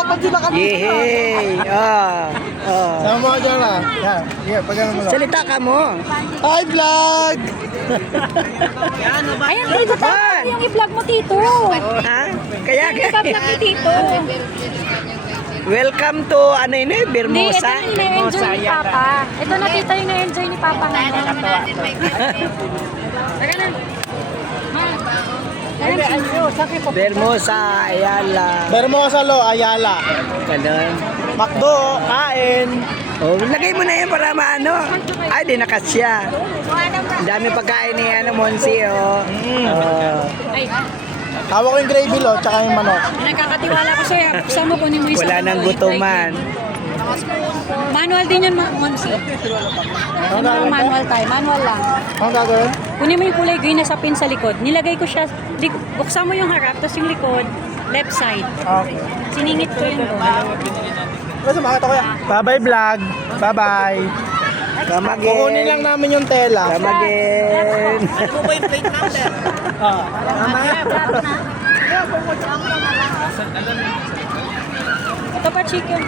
nakapansin na kami. Yehey! Sama mo ka dyan na. Yan. Yeah, pagano mo lang. Salita ka mo. Hi, vlog! Ayan, dito tayo yung i-vlog mo, Tito. Ha? Kaya I-vlog ni Tito. welcome to ano yun eh, Hindi, ito Bermosa. yung na-enjoy ni Papa. Ito na, Tito, yung na-enjoy ni Papa ngayon. Teka na. Bermosa, Ayala. Bermosa Lo, Ayala. Ganun. Macdo, kain. Oh, lagay mo na yan para maano. Ay, di nakasya. Ang dami pagkain ni ano, Monsi, oh. Oh. Ay, Hawak ko yung gravy lo, tsaka yung manok. nagkakatiwala ko sa'yo. Buksan mo kunin mo yung Wala nang gutuman. Manual din yun, Monsi. Manual tayo. Manual lang. Anong gagawin? Kunin mo yung kulay green na sapin sa likod. Nilagay ko siya, buksan mo yung harap, tapos yung likod, left side. Okay. Siningit ko yun doon. Basta makita ko yan. Bye-bye vlog. Bye-bye. Come Kukunin lang again. namin yung tela. Come again. Ito pa chicken.